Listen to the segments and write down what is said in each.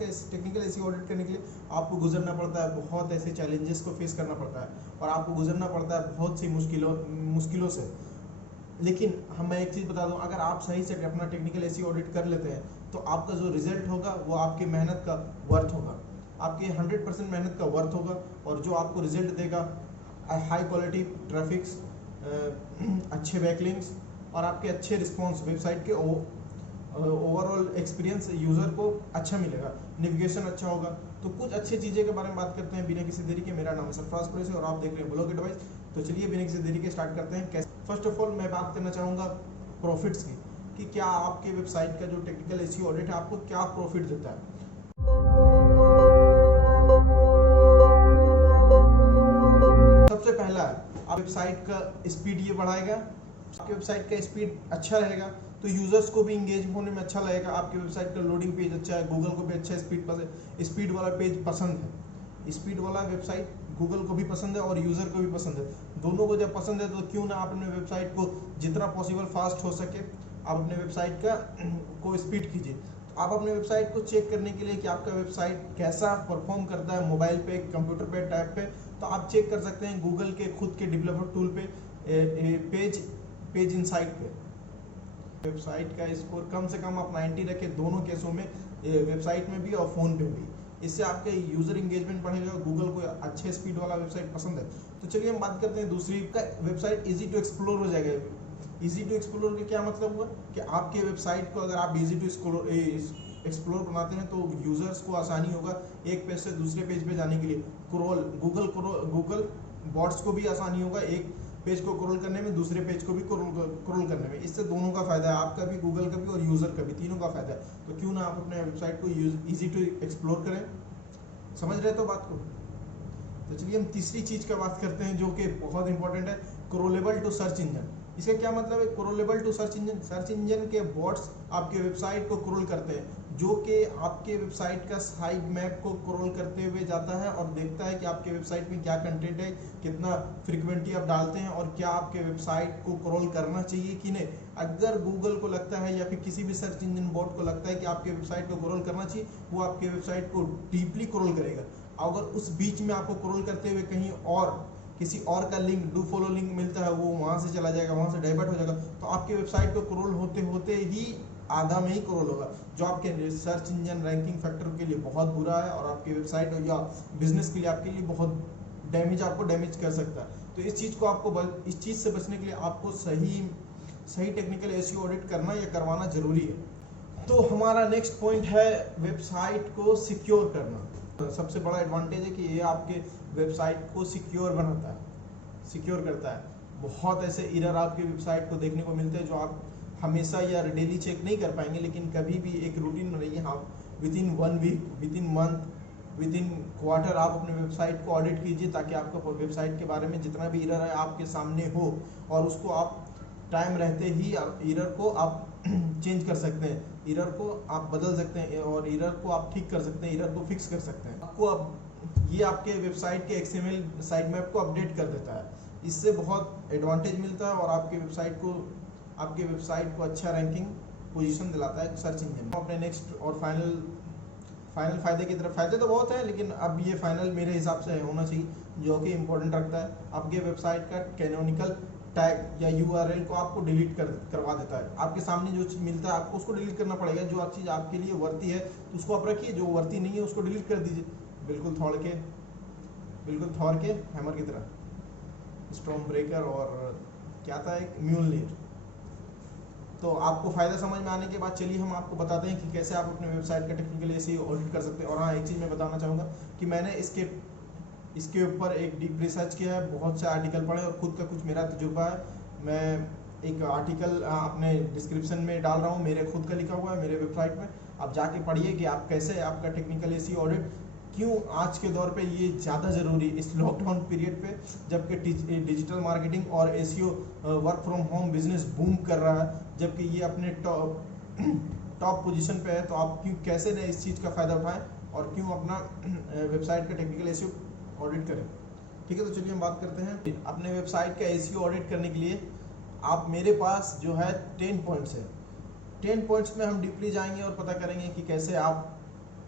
का technical SEO audit करने के लिए आपको गुजरना पड़ता है बहुत ऐसे चैलेंजेस को फेस करना पड़ता है और आपको गुजरना पड़ता है बहुत सी मुश्किलों से। लेकिन मैं एक चीज़ बता दूं, अगर आप सही से अपना टेक्निकल एसईओ ऑडिट कर लेते हैं तो आपका जो रिजल्ट होगा वो आपकी मेहनत का वर्थ होगा, आपके 100% मेहनत का वर्थ होगा। और जो आपको रिजल्ट देगा हाई क्वालिटी ट्रैफिक्स, अच्छे बैकलिंक्स और आपके अच्छे रिस्पॉन्स, वेबसाइट के ओवरऑल एक्सपीरियंस यूज़र को अच्छा मिलेगा, नेविगेशन अच्छा होगा। तो कुछ अच्छी चीज़ें के बारे में बात करते हैं बिना किसी देरी के। मेरा नाम है सरफराज कुरैशी और आप देख रहे हैं ब्लॉग एडवाइस। तो चलिए बिना किसी देरी के स्टार्ट करते हैं। फर्स्ट ऑफ ऑल मैं बात करना चाहूँगा प्रॉफिट्स की, कि क्या आपके वेबसाइट का जो टेक्निकल एसईओ ऑडिट है आपको क्या प्रॉफिट देता है। सबसे पहला है आप वेबसाइट का स्पीड ये बढ़ाएगा, आपकी वेबसाइट का स्पीड अच्छा रहेगा तो यूजर्स को भी इंगेज होने में अच्छा लगेगा। आपकी वेबसाइट का लोडिंग पेज अच्छा है, गूगल को भी अच्छा स्पीड वाला पेज पसंद है, स्पीड वाला वेबसाइट गूगल को भी पसंद है और यूज़र को भी पसंद है। दोनों को जब पसंद है तो क्यों ना आप अपने वेबसाइट को जितना पॉसिबल फास्ट हो सके आप अपने वेबसाइट को स्पीड कीजिए। तो आप अपने वेबसाइट को चेक करने के लिए कि आपका वेबसाइट कैसा परफॉर्म करता है मोबाइल पे, कंप्यूटर पे, टैब पे, तो आप चेक कर सकते हैं गूगल के खुद के डेवलपर टूल पे पेज इनसाइट पे। वेबसाइट का स्कोर कम से कम आप 90 रखें दोनों केसों में, वेबसाइट में भी और फ़ोन पे भी। इससे आपके यूज़र इंगेजमेंट बढ़ेगा, गूगल को अच्छे स्पीड वाला वेबसाइट पसंद है। तो चलिए हम बात करते हैं दूसरी का, वेबसाइट इजी टू एक्सप्लोर हो जाएगा। इजी टू एक्सप्लोर का क्या मतलब हुआ कि आपके वेबसाइट को अगर आप इजी टू एक्सप्लोर बनाते हैं तो यूज़र्स को आसानी होगा एक पेज से दूसरे पेज पे जाने के लिए। गूगल बॉट्स को भी आसानी होगा एक पेज को क्रॉल करने में, दूसरे पेज को भी क्रॉल करने में। इससे दोनों का फायदा है, आपका भी, गूगल का भी और यूज़र का भी, तीनों का फायदा है। तो क्यों ना आप अपने वेबसाइट को इजी टू एक्सप्लोर करें। समझ रहे तो बात को। तो चलिए हम तीसरी चीज़ का बात करते हैं जो कि बहुत इंपॉर्टेंट है, क्रॉलेबल टू सर्च इंजन। इसका क्या मतलब है crawlable to search engine? Search engine के बॉट्स आपके वेबसाइट को क्रॉल करते हैं, जो कि आपके वेबसाइट का साइट मैप को क्रॉल करते हुए जाता है और देखता है कि आपके वेबसाइट में क्या कंटेंट है, कितना फ्रिक्वेंटली आप डालते हैं और क्या आपके वेबसाइट को क्रॉल करना चाहिए कि नहीं। अगर गूगल को लगता है या फिर किसी भी सर्च इंजन बॉट को लगता है कि आपके वेबसाइट को क्रॉल करना चाहिए, वो आपके वेबसाइट को डीपली क्रॉल करेगा। अगर उस बीच में आपको क्रॉल करते हुए कहीं और किसी और का लिंक, डू फॉलो लिंक मिलता है, वो वहाँ से चला जाएगा, वहाँ से डाइवर्ट हो जाएगा, तो आपके वेबसाइट को क्रॉल होते होते ही आधा में ही क्रॉल होगा, जो आपके सर्च इंजन रैंकिंग फैक्टर के लिए बहुत बुरा है और आपके वेबसाइट या बिजनेस के लिए आपके लिए बहुत डैमेज कर सकता है। तो इस चीज़ से बचने के लिए आपको सही टेक्निकल एसईओ ऑडिट करना या करवाना जरूरी है। तो हमारा नेक्स्ट पॉइंट है वेबसाइट को सिक्योर करना। सबसे बड़ा एडवांटेज है कि ये आपके वेबसाइट को सिक्योर करता है। बहुत ऐसे एरर आपकी वेबसाइट को देखने को मिलते हैं जो आप हमेशा या डेली चेक नहीं कर पाएंगे, लेकिन कभी भी एक रूटीन बनाइए। हाँ, within 1 week, within month, within quarter आप अपने वेबसाइट को ऑडिट कीजिए, ताकि आपका वेबसाइट के बारे में जितना भी एरर है आपके सामने हो और उसको आप टाइम रहते ही एरर को आप चेंज कर सकते हैं, एरर को आप बदल सकते हैं और एरर को आप ठीक कर सकते हैं, एरर को फिक्स कर सकते हैं। आपको अब ये आपके वेबसाइट के XML साइट मैप को अपडेट कर देता है। इससे बहुत एडवांटेज मिलता है और आपके वेबसाइट को अच्छा रैंकिंग पोजीशन दिलाता है सर्च इंजन। अपने नेक्स्ट और फाइनल फायदे की तरफ, फायदे तो बहुत हैं लेकिन अब ये फाइनल मेरे हिसाब से होना चाहिए जो कि इम्पोर्टेंट रखता है, आपके वेबसाइट का कैनोनिकल टैग या URL को आपको डिलीट करवा देता है। आपके सामने जो चीज़ मिलता है आपको उसको डिलीट करना पड़ेगा। जो चीज़ आपके लिए वर्ती है तो उसको आप रखिए, जो वर्ती नहीं है उसको डिलीट कर दीजिए, बिल्कुल थॉर के हैमर की तरह, स्टॉर्म ब्रेकर और क्या था एक म्यूलनीर। तो आपको फ़ायदा समझ में आने के बाद चलिए हम आपको बताते हैं कि कैसे आप अपने वेबसाइट का टेक्निकल एसईओ ऑडिट कर सकते हैं। और हाँ, एक चीज़ मैं बताना चाहूँगा कि मैंने इसके ऊपर एक डीप रिसर्च किया है, बहुत से आर्टिकल पढ़े और खुद का कुछ मेरा तजुर्बा है। मैं एक आर्टिकल अपने डिस्क्रिप्शन में डाल रहा हूँ, मेरे खुद का लिखा हुआ है मेरे वेबसाइट में, आप जाके पढ़िए कि आप कैसे आपका टेक्निकल एसईओ ऑडिट क्यों आज के दौर पे ये ज़्यादा ज़रूरी इस लॉकडाउन पीरियड पे, जबकि डिजिटल मार्केटिंग और SEO work from home business boom कर रहा है, जबकि ये अपने टॉप पोजीशन पे है। तो आप कैसे न इस चीज़ का फ़ायदा उठाएं और क्यों अपना वेबसाइट का टेक्निकल एसईओ ऑडिट करें। ठीक है, तो चलिए हम बात करते हैं अपने वेबसाइट का एसईओ ऑडिट करने के लिए। आप मेरे पास जो है 10 पॉइंट्स है, 10 पॉइंट्स में हम डीपली जाएंगे और पता करेंगे कि कैसे आप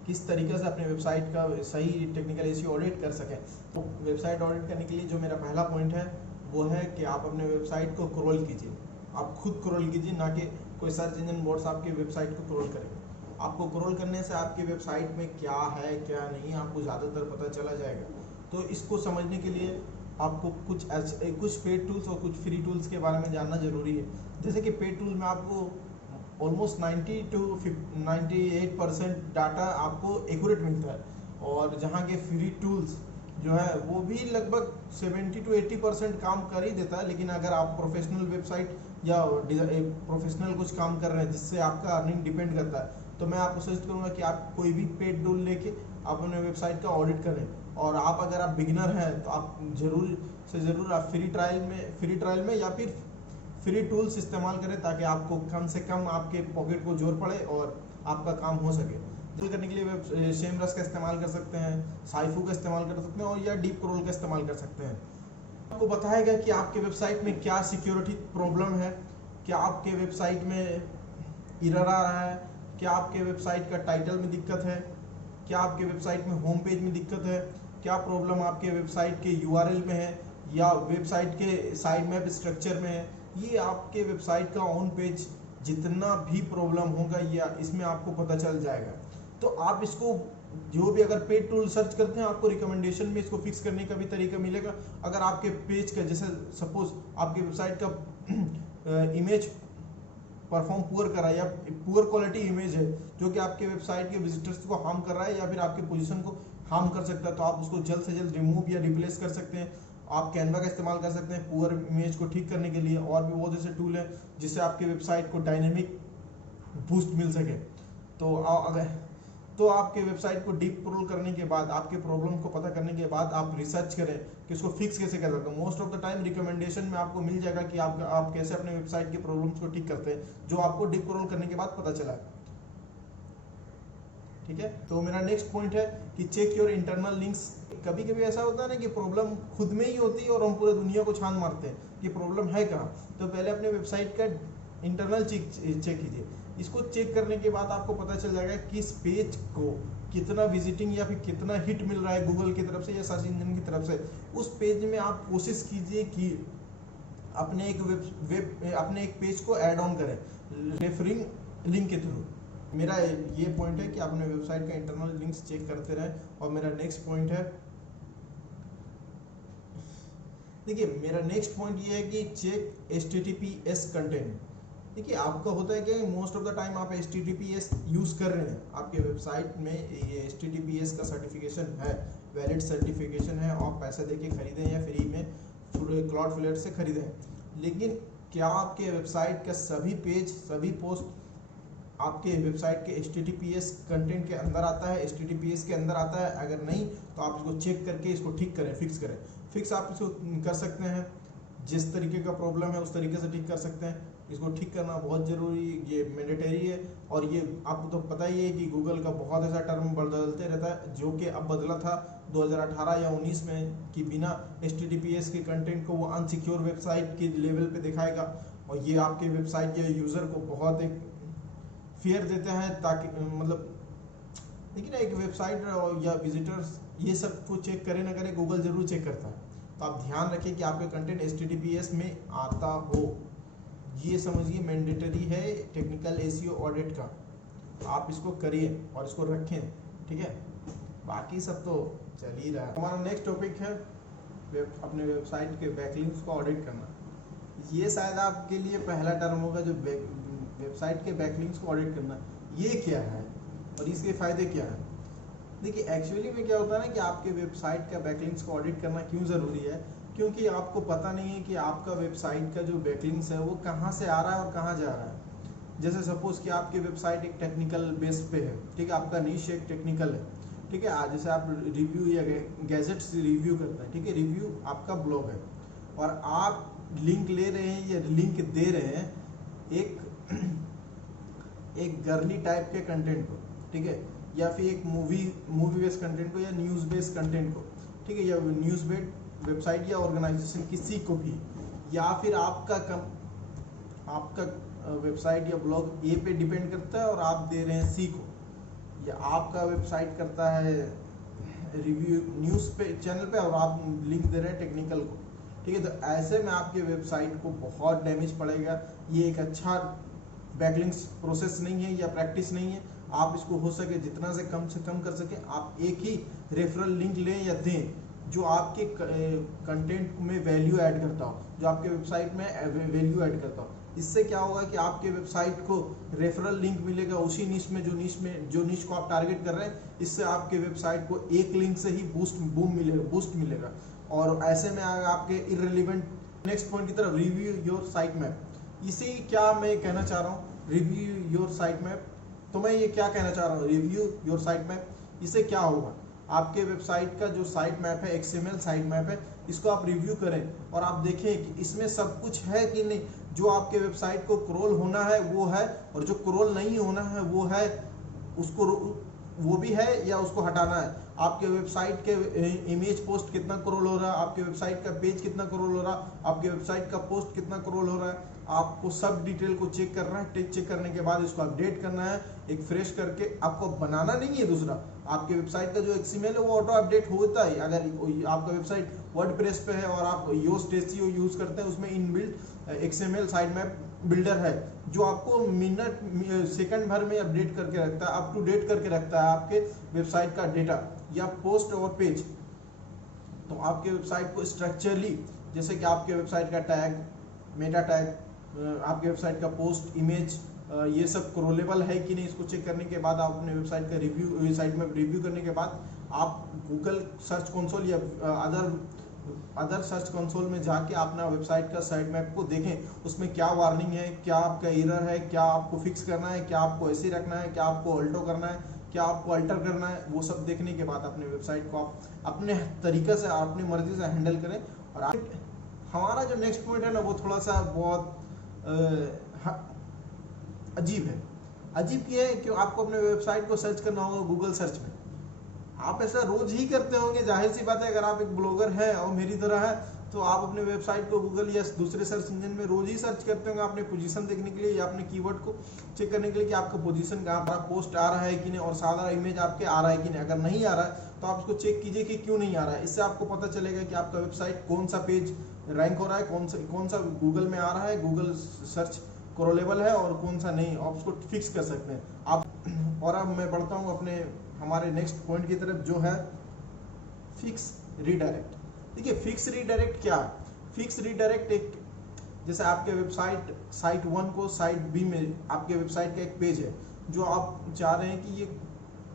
किस तरीके से अपने वेबसाइट का सही टेक्निकल एसईओ ऑडिट कर सकें। तो वेबसाइट ऑडिट करने के लिए जो मेरा पहला पॉइंट है वो है कि आप अपने वेबसाइट को क्रॉल कीजिए। आप खुद क्रॉल कीजिए, ना कि कोई सर्च इंजन बोट्स आपकी वेबसाइट को क्रॉल करेगा। आपको क्रॉल करने से आपकी वेबसाइट में क्या है क्या नहीं आपको ज़्यादातर पता चला जाएगा। तो इसको समझने के लिए आपको कुछ पेड टूल्स और कुछ फ्री टूल्स के बारे में जानना ज़रूरी है। जैसे कि पेड टूल में आपको ऑलमोस्ट 90 to 98% डाटा आपको एक्यूरेट मिलता है, और जहाँ के फ्री टूल्स जो है वो भी लगभग 70 to 80% काम कर ही देता है। लेकिन अगर आप प्रोफेशनल वेबसाइट या प्रोफेशनल कुछ काम कर रहे हैं जिससे आपका अर्निंग डिपेंड करता है, तो मैं आपको सजेस्ट करूँगा कि आप कोई भी पेड टूल लेके आप अपने वेबसाइट का ऑडिट करें। और आप अगर आप बिगिनर हैं तो आप ज़रूर से ज़रूर आप फ्री ट्रायल में या फिर फ्री टूल्स इस्तेमाल करें, ताकि आपको कम से कम आपके पॉकेट को जोर पड़े और आपका काम हो सके। डील करने के लिए सेमरस का इस्तेमाल कर सकते हैं, साइफू का इस्तेमाल कर सकते हैं, और या डीप क्रॉल का इस्तेमाल कर सकते हैं। आपको बताएगा कि आपके वेबसाइट में क्या सिक्योरिटी प्रॉब्लम है, क्या आपके वेबसाइट में एरर आ रहा है, क्या आपके वेबसाइट का टाइटल में दिक्कत है, क्या आपके वेबसाइट में होम पेज में दिक्कत है, क्या प्रॉब्लम आपके वेबसाइट के यूआरएल में है या वेबसाइट के साइड मैप स्ट्रक्चर में है। ये आपके वेबसाइट का ऑन पेज जितना भी प्रॉब्लम होगा या इसमें आपको पता चल जाएगा। तो आप इसको जो भी अगर पेड टूल सर्च करते हैं आपको रिकमेंडेशन में इसको फिक्स करने का भी तरीका मिलेगा। अगर आपके पेज का जैसे सपोज आपके वेबसाइट का इमेज परफॉर्म पुअर कर रहा है या पुअर क्वालिटी इमेज है जो कि आपके वेबसाइट के विजिटर्स को हार्म कर रहा है या फिर आपके पोजीशन को हार्म कर सकता है, तो आप उसको जल्द से जल्द रिमूव या रिप्लेस कर सकते हैं। आप कैनवा का इस्तेमाल कर सकते हैं पुअर इमेज को ठीक करने के लिए, और भी बहुत ऐसे टूल है जिससे आपके वेबसाइट को डायनेमिक बूस्ट मिल सके। तो आपके वेबसाइट को डीप क्रॉल करने के बाद, आपके प्रॉब्लम को पता करने के बाद आप रिसर्च करें कि इसको फिक्स कैसे कर सकते हैं। Most of the time recommendation में आपको मिल जाएगा कि आप कैसे अपने वेबसाइट के प्रॉब्लम्स को ठीक करते हैं, जो आपको डीप क्रॉल करने के बाद पता चला है। ठीक है, तो मेरा नेक्स्ट पॉइंट है कि चेक योर इंटरनल लिंक्स। कभी कभी ऐसा होता है ना कि प्रॉब्लम खुद में ही होती है और हम पूरे दुनिया को छान मारते हैं कि प्रॉब्लम है कहाँ। तो पहले अपने वेबसाइट का इंटरनल चेक कीजिए। इसको चेक करने के बाद आपको पता चल जाएगा कि इस पेज को कितना विजिटिंग या फिर कितना हिट मिल रहा है गूगल की तरफ से या सर्च इंजन की तरफ से। उस पेज में आप कोशिश कीजिए कि अपने एक पेज को ऐड ऑन करें रेफरिंग लिंक के थ्रू। मेरा ये पॉइंट है कि आप अपने वेबसाइट का इंटरनल लिंक्स चेक करते रहें। और मेरा नेक्स्ट पॉइंट है, देखिए मेरा नेक्स्ट पॉइंट ये है कि चेक HTTPS कंटेंट। देखिए आपका होता है कि मोस्ट ऑफ द टाइम आप HTTPS यूज़ कर रहे हैं, आपके वेबसाइट में ये HTTPS का सर्टिफिकेशन है, वैलिड सर्टिफिकेशन है, आप पैसे देके खरीदें या फ्री में क्लाउडफ्लेयर से खरीदें। लेकिन क्या आपके वेबसाइट का सभी पेज सभी पोस्ट आपके वेबसाइट के HTTPS कंटेंट के अंदर आता है, HTTPS के अंदर आता है? अगर नहीं तो आप इसको चेक करके इसको ठीक करें, फिक्स करें। फिक्स आप इसको कर सकते हैं, जिस तरीके का प्रॉब्लम है उस तरीके से ठीक कर सकते हैं। इसको ठीक करना बहुत ज़रूरी, ये मैंडेटरी है। और ये आपको तो पता ही है कि गूगल का बहुत ऐसा टर्म बदलते रहता है, जो कि अब बदला था 2018 या 19 में, कि बिना HTTPS के कंटेंट को वो अनसिक्योर वेबसाइट के लेवल पे दिखाएगा। और ये आपके वेबसाइट के यूज़र को बहुत एक फेयर देता है, ताकि मतलब देखिए ना, एक वेबसाइट या विजिटर्स ये सब को चेक करे ना करे, गूगल जरूर चेक करता है। तो आप ध्यान रखिए कि आपके कंटेंट HTTPS में आता हो, ये समझिए मैंडेटरी है टेक्निकल एसईओ ऑडिट का। आप इसको करिए और इसको रखें, ठीक है। बाकी सब तो चल ही रहा है। हमारा नेक्स्ट टॉपिक है अपने वेबसाइट के बैकलिंक्स को ऑडिट करना। ये शायद आपके लिए पहला टर्म होगा, जो वेबसाइट के बैकलिंक्स को ऑडिट करना। ये क्या है और इसके फ़ायदे क्या हैं? देखिए एक्चुअली में क्या होता है ना कि आपके वेबसाइट का बैकलिंक्स को ऑडिट करना क्यों ज़रूरी है, क्योंकि आपको पता नहीं है कि आपका वेबसाइट का जो बैकलिंक्स है वो कहाँ से आ रहा है और कहाँ जा रहा है। जैसे सपोज कि आपकी वेबसाइट एक टेक्निकल बेस पे है, ठीक है, आपका नीश एक टेक्निकल है, ठीक है। जैसे आप रिव्यू या गैजेट्स रिव्यू करते हैं, ठीक है, रिव्यू आपका ब्लॉग है, और आप लिंक ले रहे हैं या लिंक दे रहे हैं एक गर्ली टाइप के कंटेंट को, ठीक है, या फिर एक मूवी बेस्ड कंटेंट को या न्यूज़ बेस्ड कंटेंट को, ठीक है, या न्यूज़ बेस्ड वेबसाइट या ऑर्गेनाइजेशन किसी को भी, या फिर आपका वेबसाइट या ब्लॉग ए पे डिपेंड करता है और आप दे रहे हैं सी को, या आपका वेबसाइट करता है रिव्यू न्यूज़ पे चैनल पे और आप लिंक दे रहे हैं टेक्निकल को, ठीक है, तो ऐसे में आपके वेबसाइट को बहुत डैमेज पड़ेगा। ये एक अच्छा बैकलिंक्स प्रोसेस नहीं है या प्रैक्टिस नहीं है। आप इसको हो सके जितना से कम कर सके आप एक ही रेफरल लिंक लें या दें जो आपके कंटेंट में वैल्यू ऐड करता हो, जो आपके वेबसाइट में वैल्यू ऐड करता हो। इससे क्या होगा कि आपके वेबसाइट को रेफरल लिंक मिलेगा उसी निश में जो निश को आप टारगेट कर रहे हैं। इससे आपके वेबसाइट को एक लिंक से ही बूस्ट मिलेगा। और ऐसे में आएगा आपके इररिलेवेंट। नेक्स्ट पॉइंट की तरफ, रिव्यू योर साइट मैप। इसी क्या मैं कहना चाह रहा हूँ, रिव्यू योर साइट मैप। तो मैं ये क्या कहना चाह रहा हूँ, रिव्यू योर साइट मैप, इससे क्या होगा, आपके वेबसाइट का जो साइट मैप है, XML साइट मैप है, इसको आप रिव्यू करें और आप देखें कि इसमें सब कुछ है कि नहीं। जो आपके वेबसाइट को क्रॉल होना है वो है, और जो क्रॉल नहीं होना है वो है, उसको वो भी है या उसको हटाना है। आपके वेबसाइट के इमेज पोस्ट कितना क्रॉल हो रहा है, आपके वेबसाइट का पेज कितना क्रॉल हो रहा है, आपके वेबसाइट का पोस्ट कितना क्रॉल हो रहा है, आपको सब डिटेल को चेक करना है। चेक करने के बाद इसको अपडेट करना है, एक फ्रेश करके। आपको बनाना नहीं है दूसरा, आपके वेबसाइट का जो XML है वो ऑटो अपडेट होता है। अगर आपका वेबसाइट वर्डप्रेस पे है और आप योस्ट SEO यूज करते हैं, उसमें inbuilt XML site map builder है जो आपको मिनट सेकंड भर में अपडेट करके रखता है, अप टू डेट करके रखता है आपके वेबसाइट का डेटा या पोस्ट और पेज। तो आपके वेबसाइट को स्ट्रक्चरली, जैसे कि आपके वेबसाइट का टैग, मेटा टैग, आपके वेबसाइट का पोस्ट, इमेज, ये सब क्रॉलेबल है कि नहीं, इसको चेक करने के बाद आप अपने वेबसाइट का वेबसाइट में रिव्यू करने के बाद आप गूगल सर्च कंसोल या अदर सर्च कंसोल में जाके अपना वेबसाइट का साइट मैप को देखें, उसमें क्या वार्निंग है, क्या आपका एरर है, क्या आपको फिक्स करना है, क्या आपको ऐसे ही रखना है, क्या आपको अल्टो करना है, क्या आपको अल्टर करना है। वो सब देखने के बाद अपने वेबसाइट को आप अपने तरीके से, अपनी मर्जी से हैंडल करें। और हमारा जो नेक्स्ट पॉइंट है ना, वो थोड़ा सा बहुत अजीब है। अजीब ये है कि आपको अपने वेबसाइट को सर्च करना होगा गूगल सर्च में। आप ऐसा रोज ही करते होंगे, जाहिर सी बात है। अगर आप एक ब्लॉगर हैं और मेरी तरह है तो आप अपने वेबसाइट को गूगल या दूसरे सर्च इंजन में रोज ही सर्च करते होंगे अपने पोजीशन देखने के लिए या अपने कीवर्ड को चेक करने के लिए कि आपका पोजीशन कहाँ पर, पोस्ट आ रहा है कि नहीं और सारा इमेज आपके आ रहा है कि नहीं। अगर नहीं आ रहा है तो आप उसको चेक कीजिए कि क्यों नहीं आ रहा है। इससे आपको पता चलेगा कि आपका वेबसाइट कौन सा पेज रैंक हो रहा है, कौन सा गूगल में आ रहा है, गूगल सर्च क्रॉलेबल है और कौन सा नहीं। आप उसको फिक्स कर सकते हैं आप। और अब मैं बढ़ता हूँ अपने हमारे नेक्स्ट पॉइंट की तरफ, जो है फिक्स रीडायरेक्ट। देखिए, फिक्स रीडायरेक्ट क्या है? फिक्स रीडायरेक्ट एक, जैसे आपके वेबसाइट साइट 1 को साइट B में आपके वेबसाइट का एक पेज है जो आप चाह रहे हैं कि ये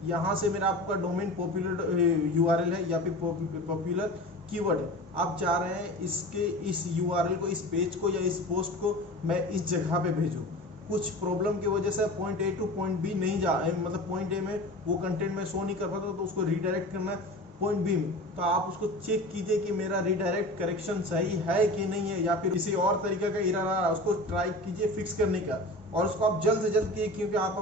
यहाँ से मेरा आपका डोमेन पॉपुलर URL है या फिर पॉपुलर कीवर्ड है। आप चाह रहे हैं इस URL को, इस पेज को या इस पोस्ट को मैं इस जगह पे भेजूँ। कुछ प्रॉब्लम की वजह से point A two point B नहीं जा, मतलब पॉइंट A में वो कंटेंट में शो नहीं कर पाता, तो उसको रीडायरेक्ट करना है पॉइंट B में। तो आप उसको चेक कीजिए कि मेरा रीडायरेक्ट करेक्शन सही है कि नहीं है, या फिर किसी और तरीके का एरर आ रहा है, उसको ट्राई कीजिए फिक्स करने का। और उसको आप जल्द से जल्द कीजिए, क्योंकि आप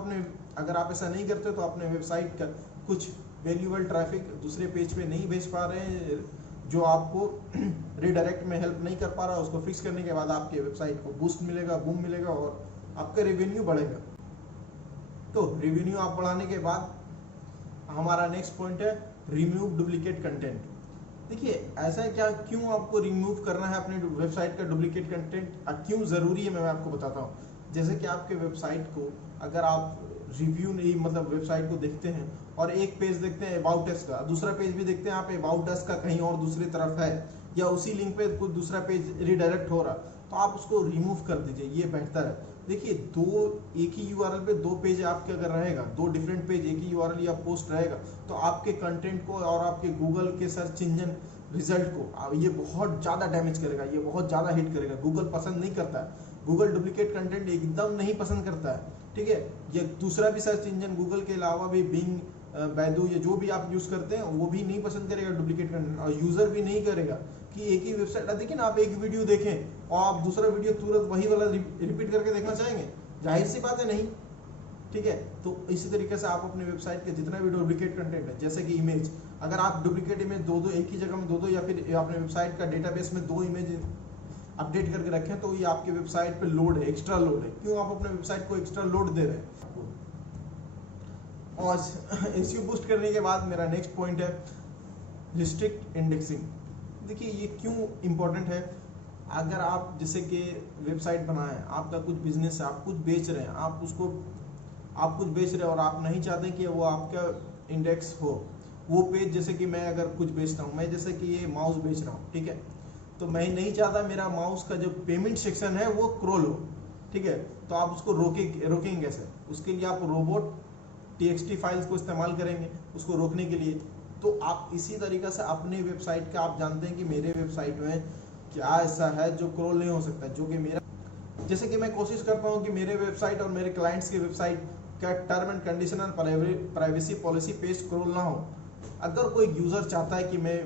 अगर आप ऐसा नहीं करते तो अपने वेबसाइट का कुछ वैल्यूएबल ट्रैफिक दूसरे पेज पे नहीं भेज पा रहे हैं, जो आपको रीडायरेक्ट में हेल्प नहीं कर पा रहा। उसको फिक्स करने के बाद आपके वेबसाइट को बूस्ट मिलेगा, बूम मिलेगा और आपका रेवेन्यू बढ़ेगा। तो रेवेन्यू आप बढ़ाने के बाद हमारा नेक्स्ट पॉइंट है रिमूव डुप्लीकेट कंटेंट। देखिए, ऐसा क्या, क्यों आपको रिमूव करना है अपने वेबसाइट का डुप्लीकेट कंटेंट, क्यों ज़रूरी है, मैं आपको बताता हूँ। जैसे कि आपके वेबसाइट को अगर आप रिव्यू नहीं, मतलब वेबसाइट को देखते हैं और एक पेज देखते हैं अबाउट अस का, दूसरा पेज भी देखते हैं आप अबाउट अस का कहीं और दूसरी तरफ है, या उसी लिंक पे कुछ दूसरा पेज रिडायरेक्ट हो रहा, तो आप उसको रिमूव कर दीजिए, ये बेहतर है। देखिए, एक ही URL पे 2 पेज आपके अगर रहेगा, 2 डिफरेंट पेज एक ही URL या पोस्ट रहेगा, तो आपके कंटेंट को और आपके गूगल के सर्च इंजन रिजल्ट को ये बहुत ज़्यादा डैमेज करेगा, ये बहुत ज़्यादा हिट करेगा। गूगल पसंद नहीं करता है, गूगल डुप्लीकेट कंटेंट एकदम नहीं पसंद करता है, ठीक है। ये दूसरा भी सर्च इंजन गूगल के अलावा भी बिंग, बैडू, या जो भी आप यूज़ करते हैं वो भी नहीं पसंद करेगा डुप्लीकेट कंटेंट, और यूज़र भी नहीं करेगा कि एक ही वेबसाइट देखिए ना, आप एक वीडियो देखें और आप दूसरा वीडियो तुरंत वही वाला रिपीट करके देखना चाहेंगे? जाहिर सी बात है नहीं, ठीक है। तो इसी तरीके से आप अपने वेबसाइट के जितना भी डुप्लीकेट कंटेंट है, जैसे कि इमेज, अगर आप डुप्लीकेट इमेज दो एक ही जगह में दो या फिर अपने वेबसाइट का डेटाबेस में 2 इमेज अपडेट करके रखें, तो ये आपके वेबसाइट पे लोड है, एक्स्ट्रा लोड है। क्यों आप अपने वेबसाइट को एक्स्ट्रा लोड दे रहे हैं? और एसईओ बूस्ट करने के बाद मेरा नेक्स्ट पॉइंट है रिस्ट्रिक्ट इंडेक्सिंग। देखिए ये क्यों इम्पोर्टेंट है। अगर आप जैसे कि वेबसाइट बनाएं, आपका कुछ बिजनेस है, आप कुछ बेच रहे हैं, आप कुछ बेच रहे हैं और आप नहीं चाहते कि वो आपका इंडेक्स हो, वो पेज, जैसे कि मैं अगर कुछ बेचता हूँ, मैं जैसे कि ये माउस बेच रहा हूँ, ठीक है, तो मैं नहीं चाहता मेरा माउस का जो पेमेंट सेक्शन है वो क्रोल हो, ठीक है, तो आप उसको रोकेंगे कैसे? उसके लिए आप रोबोट txt फाइल्स को इस्तेमाल करेंगे उसको रोकने के लिए। तो आप इसी तरीके से अपने वेबसाइट का, आप जानते हैं कि मेरे वेबसाइट में क्या ऐसा है जो क्रोल नहीं हो सकता, जो कि मेरा, जैसे कि मैं कोशिश करता हूँ कि मेरे वेबसाइट और मेरे क्लाइंट्स की वेबसाइट का टर्म एंड कंडीशन और प्राइवेसी पॉलिसी पेज स्क्रॉल ना हो। अगर कोई यूज़र चाहता है कि मैं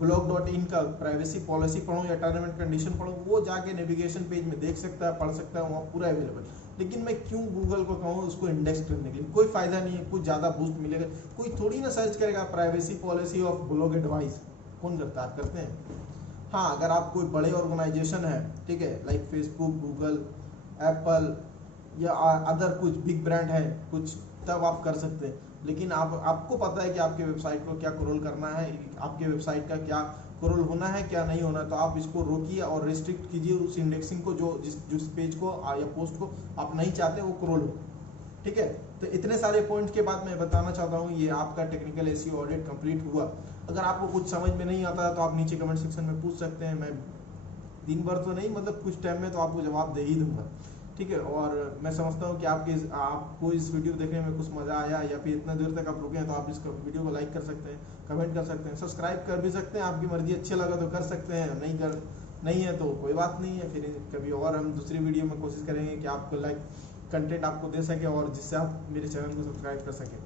blog.in का प्राइवेसी पॉलिसी पढूं या टर्म एंड कंडीशन पढूं, वो जाके नेविगेशन पेज में देख सकता है, पढ़ सकता है, वहाँ पूरा अवेलेबल। लेकिन मैं क्यों गूगल को कहूँ उसको इंडेक्स करने के लिए? कोई फायदा नहीं है, कुछ ज़्यादा बूस्ट मिलेगा, कोई थोड़ी ना सर्च करेगा privacy policy of blog advice. कौन करता है? आप करते हैं? हाँ, अगर आप कोई बड़े ऑर्गेनाइजेशन है, ठीक है, लाइक फेसबुक, गूगल, एप्पल या अदर कुछ बिग ब्रांड है कुछ, तब आप कर सकते हैं। लेकिन आपको पता है कि आपके वेबसाइट को क्या क्रोल करना है, आपके वेबसाइट का क्या क्रोल होना है, क्या नहीं होना, तो आप इसको रोकिए और रिस्ट्रिक्ट कीजिए उस इंडेक्सिंग को जो जिस पेज को या पोस्ट को आप नहीं चाहते वो क्रोल हो, ठीक है। तो इतने सारे पॉइंट के बाद मैं बताना चाहता हूँ ये आपका टेक्निकल एसईओ ऑडिट कंप्लीट हुआ। अगर आपको कुछ समझ में नहीं आता तो आप नीचे कमेंट सेक्शन में पूछ सकते हैं, मैं दिन भर तो नहीं, मतलब कुछ टाइम में तो आपको जवाब दे ही दूंगा, ठीक है। और मैं समझता हूँ कि आपको इस वीडियो देखने में कुछ मज़ा आया, या फिर इतना देर तक आप रुके हैं तो आप इस वीडियो को लाइक कर सकते हैं, कमेंट कर सकते हैं, सब्सक्राइब कर भी सकते हैं, आपकी मर्जी, अच्छा लगा तो कर सकते हैं, नहीं है तो कोई बात नहीं है। फिर कभी और हम दूसरी वीडियो में कोशिश करेंगे कि आपको लाइक कंटेंट आपको दे सके और जिससे आप मेरे चैनल को सब्सक्राइब कर सकें।